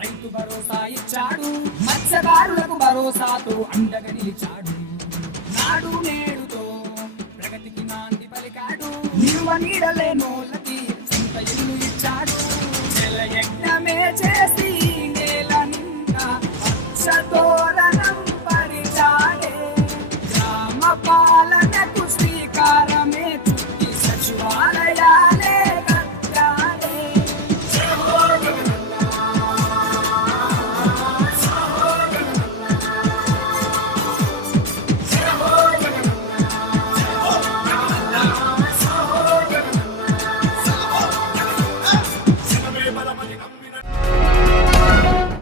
రైతు భరోసా ఇచ్చాడు. మత్స్యకారులకు భరోసాతో అండగా నిలిచాడు నాడు నే నిలువ నీడలే నోళ్ళకి. సొంత ఇల్లు ఇచ్చాడు. జల యజ్ఞమే చేసి